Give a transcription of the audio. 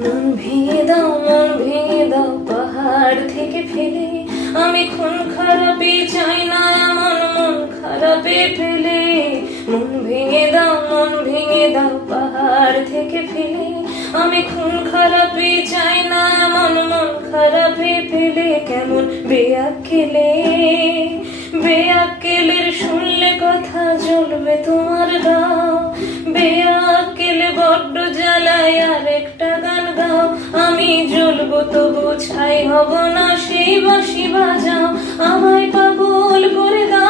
মন ভেঙে দাও পাহাড় থেকে ফেলে, আমি খুন খারাপি চাই না এমন মন খারাপে ফেলে। মন ভেঙে দাও পাহাড় থেকে ফেলে, আমি খুন খারাপি চাই না এমন মন খারাপে ফেলে। কেমন বেয়াক্কেলের শুনলে কথা জ্বলবে তোমার গাও, বেয়াক্কেলে বড্ড জ্বালায় আর একটা গান গাও। আমি জ্বলবো তবু ছাই হব না, সেই বাঁশি বাজাও, আমায় পাগল করে দাও।